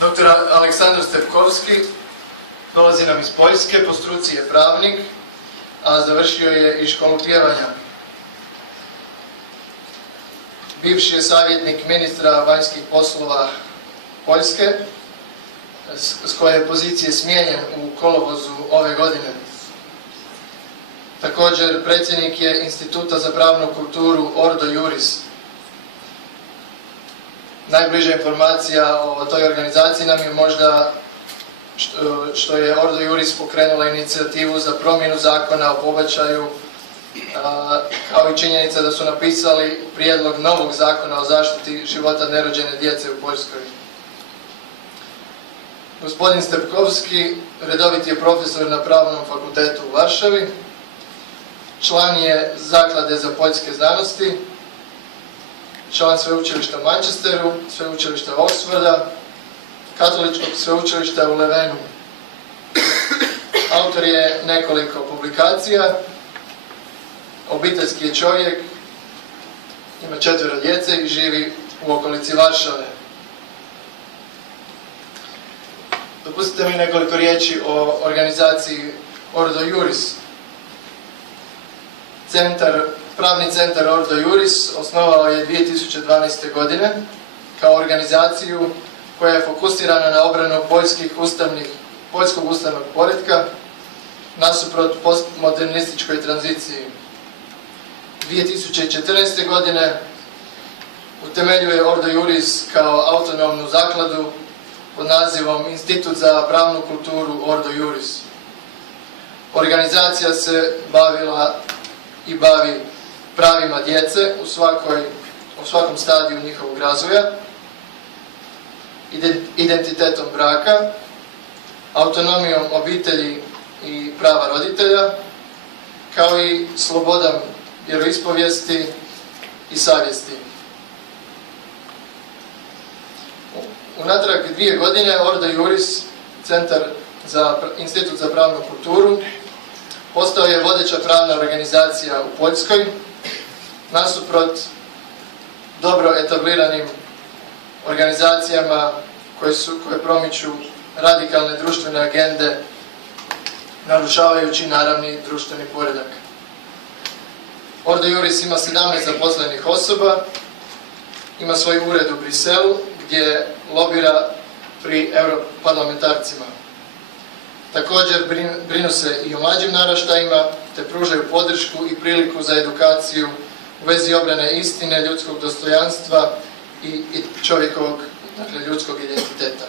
Dr. Aleksander Stepkowski dolazi nam iz Poljske, po struci je pravnik, a završio je i školu pjevanja. Bivši je savjetnik ministra vanjskih poslova Poljske, s koje je pozicije smijenjen u kolovozu ove godine. Također predsjednik je Instituta za pravnu kulturu Ordo Iuris. Najbliža informacija o toj organizaciji nam je možda što je Ordo Iuris pokrenula inicijativu za promjenu zakona o pobačaju, kao i činjenica da su napisali prijedlog novog zakona o zaštiti života nerođene djece u Poljskoj. Gospodin Stepkowski redovit je profesor na Pravnom fakultetu u Varšavi, član je Zaklade za poljske znanosti, član sveučilišta u Manchesteru, sveučilišta Oxforda, Katoličkog sveučilišta u Levenu. Autor je nekoliko publikacija, obiteljski je čovjek, ima 4 djece i živi u okolici Varšave. Dopustite mi nekoliko riječi o organizaciji Ordo Iuris. Pravni centar Ordo Iuris osnovao je 2012. godine kao organizaciju koja je fokusirana na obranu poljskog ustavnog poretka nasuprot postmodernističkoj tranziciji. 2014. godine utemeljuje Ordo Iuris kao autonomnu zakladu pod nazivom Institut za pravnu kulturu Ordo Iuris. Organizacija se bavila i bavi pravima djece u svakom stadiju njihovog razvoja, identitetom braka, autonomijom obitelji i prava roditelja, kao i slobodom vjeroispovijesti i savjesti. Unatrag 2 godine Ordo Iuris, Institut za pravnu kulturu, postao je vodeća pravna organizacija u Poljskoj, nasuprot dobro etabliranim organizacijama koje promiču radikalne društvene agende, narušavajući naravni društveni poredak. Ordo Iuris ima 17 zaposlenih osoba, ima svoj ured u Briselu gdje lobira pri europarlamentarcima. Također brinu se i o mlađim naraštajima, te pružaju podršku i priliku za edukaciju u vezi obrane istine, ljudskog dostojanstva i čovjekovog, dakle ljudskog identiteta.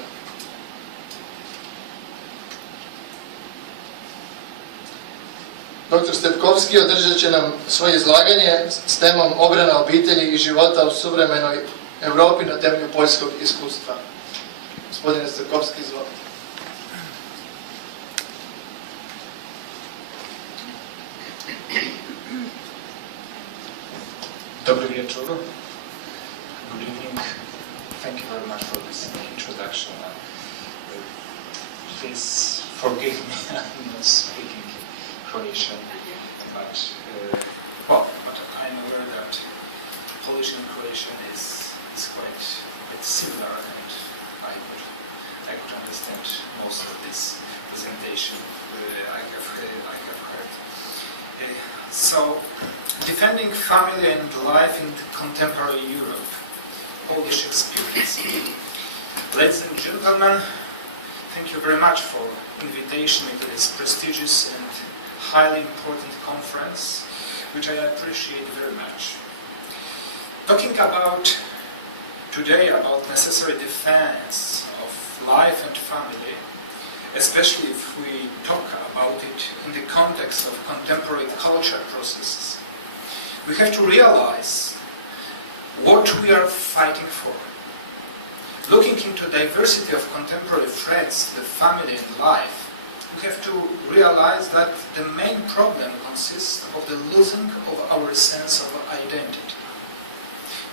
Dr. Stepkowski održat će nam svoje izlaganje s temom obrana obitelji i života u suvremenoj Europi na temelju poljskog iskustva. Gospodine Stepkowski, izvolite. Dobry wieczór. Good evening. Thank you very much for this introduction. Please forgive me, I'm not speaking Croatian, but I'm aware that Polish and Croatian is quite similar, and I could understand most of this presentation I have heard. So, defending family and life in contemporary Europe, Polish experience. Ladies and gentlemen, thank you very much for invitation to this prestigious and highly important conference, which I appreciate very much. Talking today about necessary defense of life and family, especially if we talk about it in the context of contemporary culture processes, we have to realize what we are fighting for. Looking into diversity of contemporary threats to the family and life, we have to realize that the main problem consists of the losing of our sense of identity.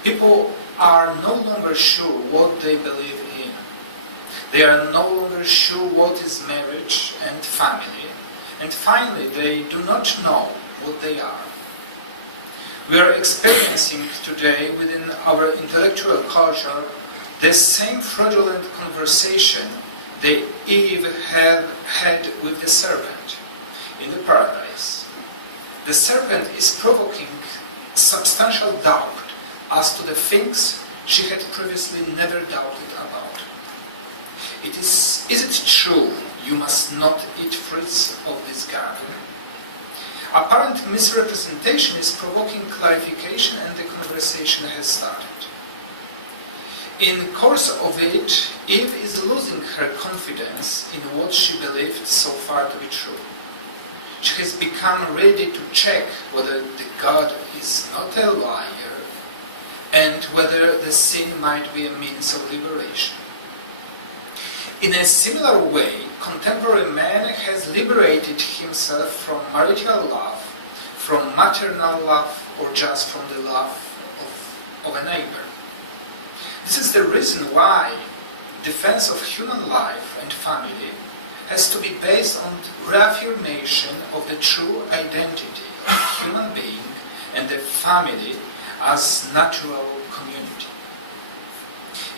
People are no longer sure what they believe in. They are no longer sure what is marriage and family, and finally they do not know what they are. We are experiencing today within our intellectual culture the same fraudulent conversation that Eve had with the serpent in the paradise. The serpent is provoking substantial doubt as to the things she had previously never doubted about. Is it true you must not eat fruits of this garden? Apparent misrepresentation is provoking clarification, and the conversation has started. In course of it, Eve is losing her confidence in what she believed so far to be true. She has become ready to check whether the God is not a liar and whether the sin might be a means of liberation. In a similar way, contemporary man has liberated himself from marital love, from maternal love, or just from the love of a neighbor. This is the reason why defense of human life and family has to be based on reaffirmation of the true identity of human being and the family as natural community.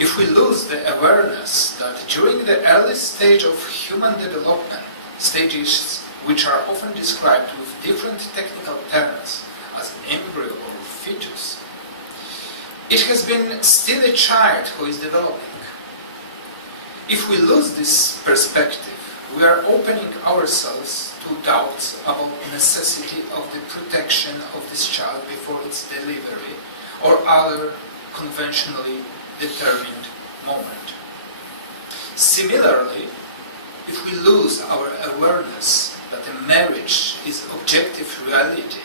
If we lose the awareness that during the early stage of human development, stages which are often described with different technical terms as embryo or fetus, it has been still a child who is developing. If we lose this perspective, we are opening ourselves to doubts about the necessity of the protection of this child before its delivery or other conventionally determined moment. Similarly, if we lose our awareness that a marriage is objective reality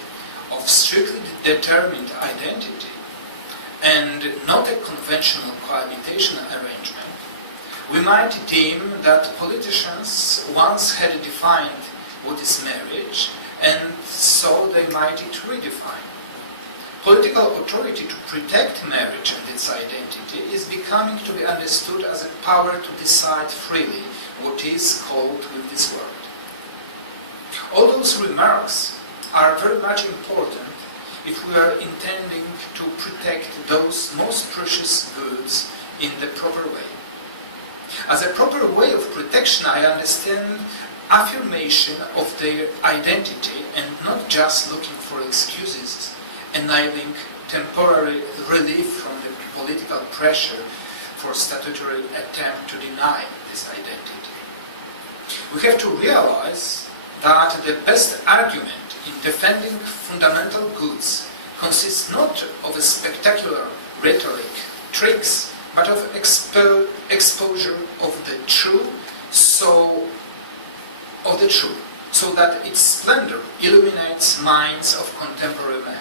of strictly determined identity and not a conventional cohabitation arrangement, we might deem that politicians once had defined what is marriage, and so they might redefine. Political authority to protect marriage and its identity is becoming to be understood as a power to decide freely what is called with this word. All those remarks are very much important if we are intending to protect those most precious goods in the proper way. As a proper way of protection, I understand affirmation of their identity and not just looking for excuses, enabling temporary relief from the political pressure for statutory attempt to deny this identity. We have to realize that the best argument in defending fundamental goods consists not of a spectacular rhetoric, tricks, but of exposure of the true, so that its splendor illuminates minds of contemporary men.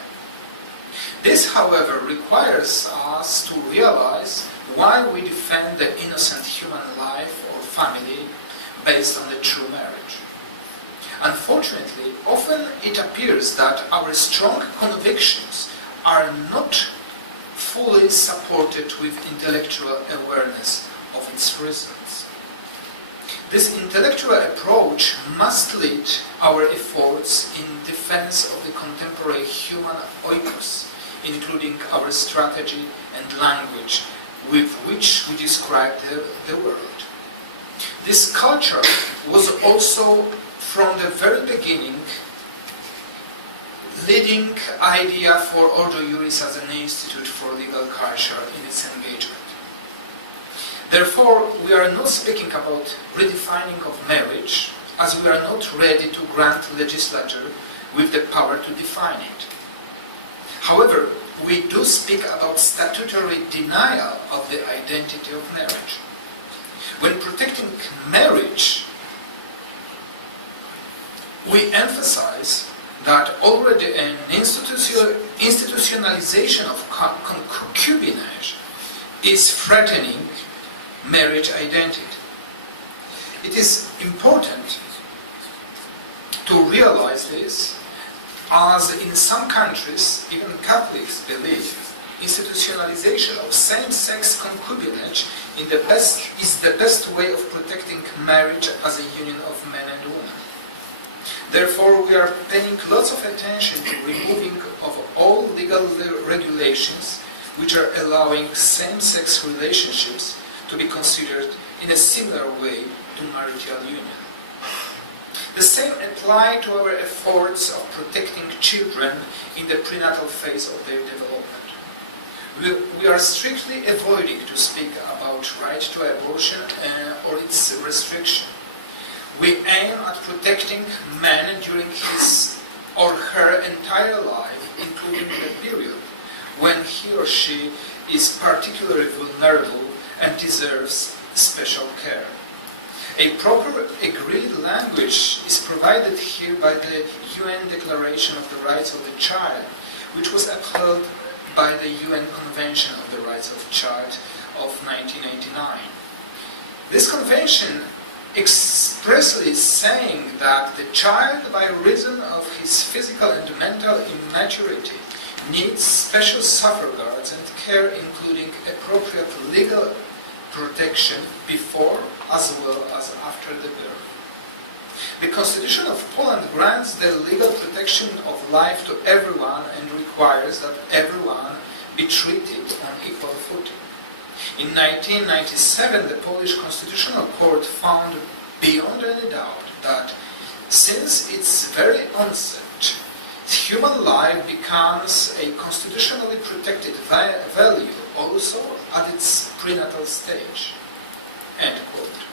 This, however, requires us to realize why we defend the innocent human life or family based on the true marriage. Unfortunately, often it appears that our strong convictions are not fully supported with intellectual awareness of its reasons. This intellectual approach must lead our efforts in defense of the contemporary human oikos, including our strategy and language with which we describe the world. This culture was also, from the very beginning, leading idea for Ordo Iuris as an institute for legal culture in its engagement. Therefore, we are not speaking about redefining of marriage, as we are not ready to grant legislature with the power to define it. However, we do speak about statutory denial of the identity of marriage. When protecting marriage, we emphasize that already an institutionalization of concubinage is threatening marriage identity. It is important to realize this, as in some countries, even Catholics believe institutionalization of same-sex concubinage is the best way of protecting marriage as a union of man and woman. Therefore, we are paying lots of attention to removing of all legal regulations which are allowing same-sex relationships to be considered in a similar way to marital union. The same apply to our efforts of protecting children in the prenatal phase of their development. We are strictly avoiding to speak about right to abortion or its restriction. We aim at protecting man during his or her entire life, including the period when he or she is particularly vulnerable and deserves special care. A proper agreed language is provided here by the UN Declaration of the Rights of the Child, which was upheld by the UN Convention of the Rights of the Child of 1989. This convention expressly saying that the child, by reason of his physical and mental immaturity, needs special safeguards and care, including appropriate legal protection before as well as after the birth. The Constitution of Poland grants the legal protection of life to everyone and requires that everyone be treated on equal footing. In 1997, the Polish Constitutional Court found beyond any doubt that since its very onset, human life becomes a constitutionally protected value also at its prenatal stage. End quote.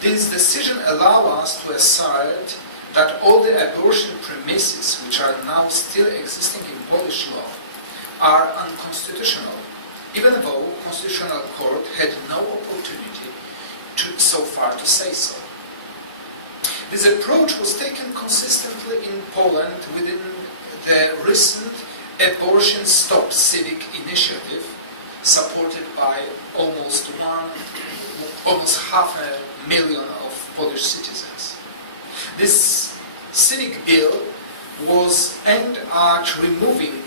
This decision allows us to assert that all the abortion premises which are now still existing in Polish law are unconstitutional, even though the Constitutional Court had no opportunity so far to say so. This approach was taken consistently in Poland within the recent Abortion Stop civic initiative, supported by almost 500,000 of Polish citizens. This civic bill was aimed at removing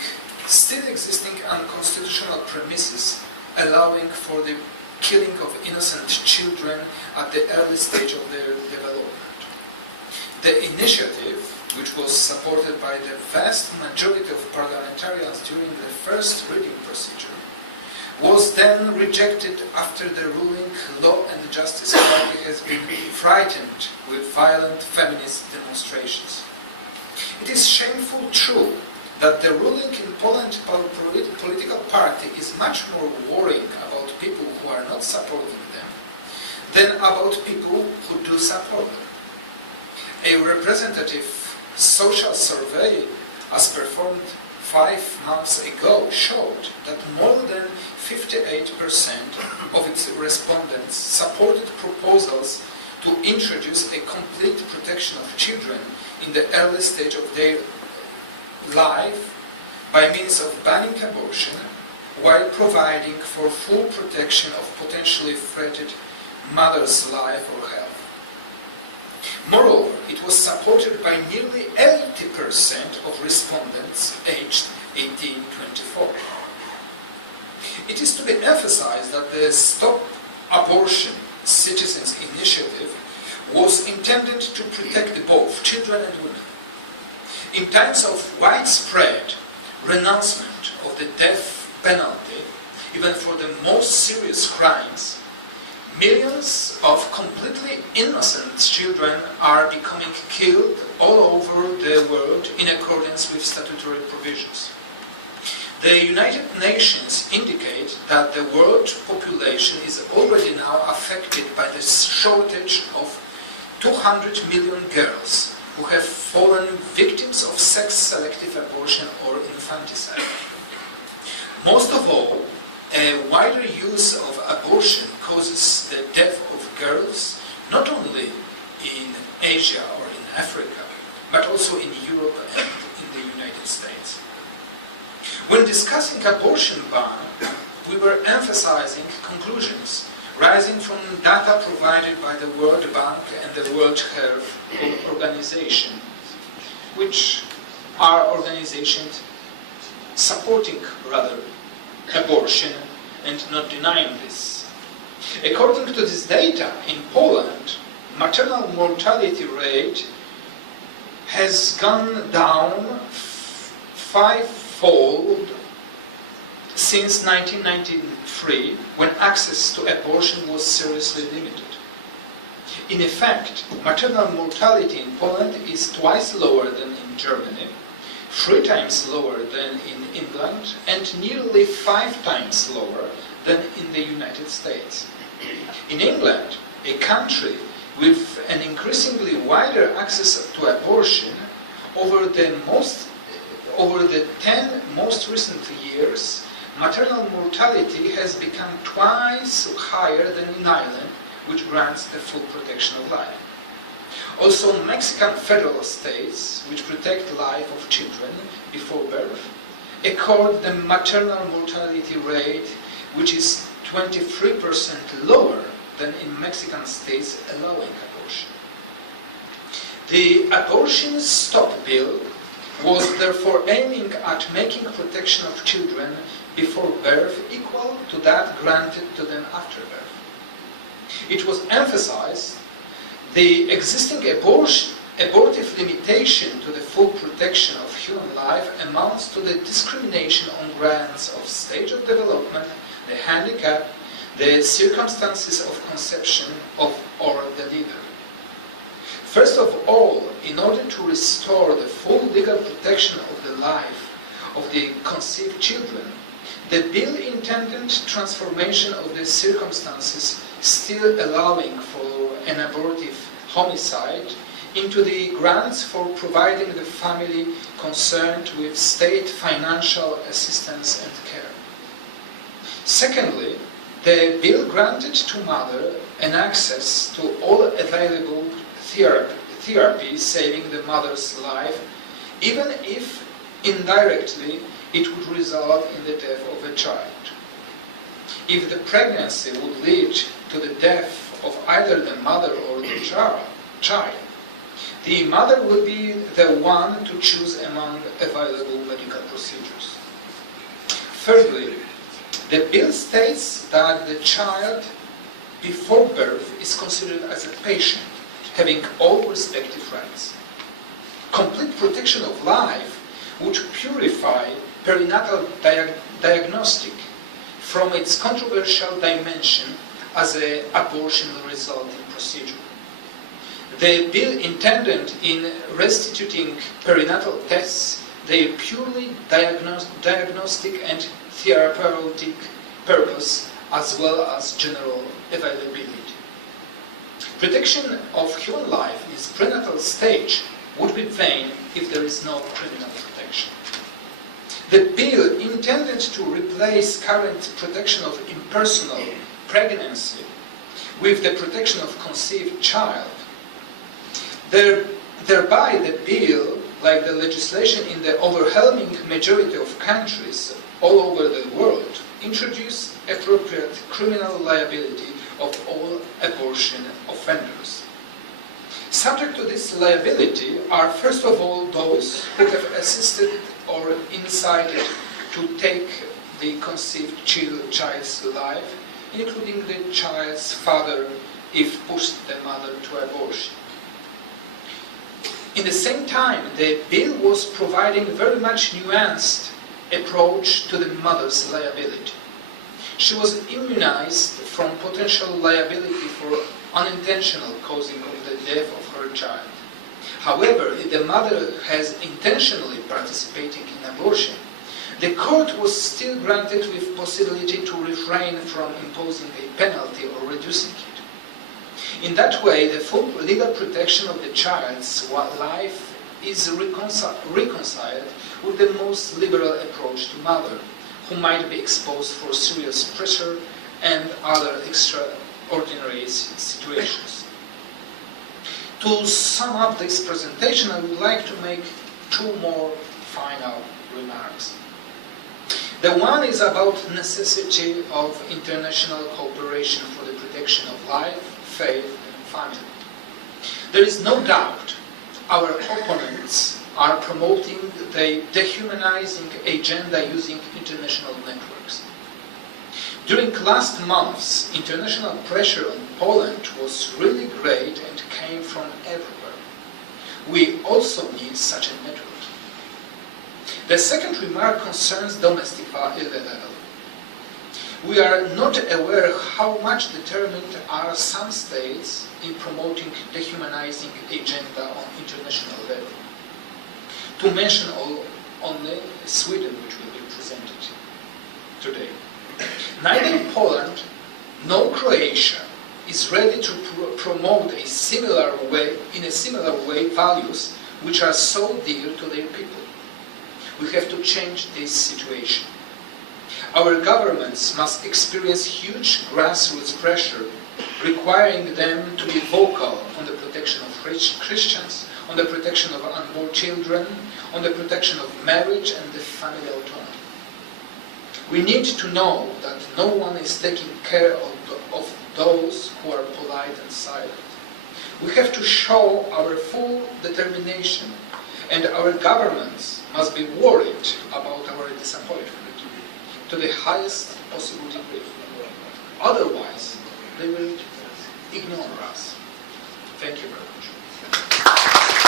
still existing unconstitutional premises, allowing for the killing of innocent children at the early stage of their development. The initiative, which was supported by the vast majority of parliamentarians during the first reading procedure, was then rejected after the ruling Law and Justice Party has been frightened with violent feminist demonstrations. It is shameful true that the ruling in Poland political party is much more worrying about people who are not supporting them than about people who do support them. A representative social survey as performed 5 months ago showed that more than 58% of its respondents supported proposals to introduce a complete protection of children in the early stage of their life by means of banning abortion while providing for full protection of potentially threatened mother's life or health. Moreover, it was supported by nearly 80% of respondents aged 18-24. It is to be emphasized that the Stop Abortion Citizens Initiative was intended to protect both children and women. In times of widespread renouncement of the death penalty, even for the most serious crimes, millions of completely innocent children are becoming killed all over the world in accordance with statutory provisions. The United Nations indicate that the world population is already now affected by the shortage of 200 million girls who have fallen victims of sex-selective abortion or infanticide. Most of all, a wider use of abortion causes the death of girls not only in Asia or in Africa, but also in Europe and in the United States. When discussing abortion ban, we were emphasizing conclusions rising from data provided by the World Bank and the World Health Organization, which are organizations supporting abortion and not denying this. According to this data, in Poland, maternal mortality rate has gone down fivefold since 1993, when access to abortion was seriously limited. In effect, maternal mortality in Poland is twice lower than in Germany, 3 times lower than in England, and nearly 5 times lower than in the United States. In England, a country with an increasingly wider access to abortion, over the 10 most recent years, maternal mortality has become twice higher than in Ireland, which grants the full protection of life. Also, Mexican federal states, which protect the life of children before birth, accord the maternal mortality rate, which is 23% lower than in Mexican states allowing abortion. The Abortion Stop Bill was therefore aiming at making protection of children before birth equal to that granted to them after birth. It was emphasized the existing abortive limitation to the full protection of human life amounts to the discrimination on grounds of stage of development, the handicap, the circumstances of conception or delivery. First of all, in order to restore the full legal protection of the life of the conceived children, the bill intended transformation of the circumstances still allowing for an abortive homicide into the grants for providing the family concerned with state financial assistance and care. Secondly, the bill granted to mother an access to all available therapy saving the mother's life, even if indirectly it would result in the death of a child. If the pregnancy would lead to the death of either the mother or the child, the mother would be the one to choose among available medical procedures. Thirdly, the bill states that the child before birth is considered as a patient, having all respective rights. Complete protection of life would purify perinatal diagnostic from its controversial dimension as an abortion resulting procedure. The bill intended in restituting perinatal tests their purely diagnostic and therapeutic purpose as well as general availability. Protection of human life in its prenatal stage would be vain if there is no criminal protection. The bill intended to replace current protection of impersonal pregnancy with the protection of conceived child. Thereby the bill, like the legislation in the overwhelming majority of countries all over the world, introduced appropriate criminal liability of all abortion offenders. Subject to this liability are first of all those who have assisted or incited to take the conceived child's life, including the child's father if pushed the mother to abortion. In the same time, the bill was providing very much nuanced approach to the mother's liability. She was immunized from potential liability for unintentional causing of the death of her child. However, if the mother has intentionally participating in abortion, the court was still granted with possibility to refrain from imposing a penalty or reducing it. In that way, the full legal protection of the child's life is reconciled with the most liberal approach to mother, who might be exposed for serious pressure and other extraordinary situations. To sum up this presentation, I would like to make 2 more final remarks. The one is about necessity of international cooperation for the protection of life, faith, and family. There is no doubt our opponents are promoting the dehumanizing agenda using international networks. During last months, international pressure on Poland was really great and came from everywhere. We also need such a network. The second remark concerns domestic We are not aware how much determined are some states in promoting dehumanizing agenda on international level. To mention only Sweden, which will be presented today. Neither Poland nor Croatia is ready to promote in a similar way values which are so dear to their people. We have to change this situation. Our governments must experience huge grassroots pressure, requiring them to be vocal on the protection of Christians, on the protection of unborn children, on the protection of marriage and the family autonomy. We need to know that no one is taking care of those who are polite and silent. We have to show our full determination, and our governments must be worried about our disappointment to the highest possible degree. Otherwise, they will ignore us. Thank you very much.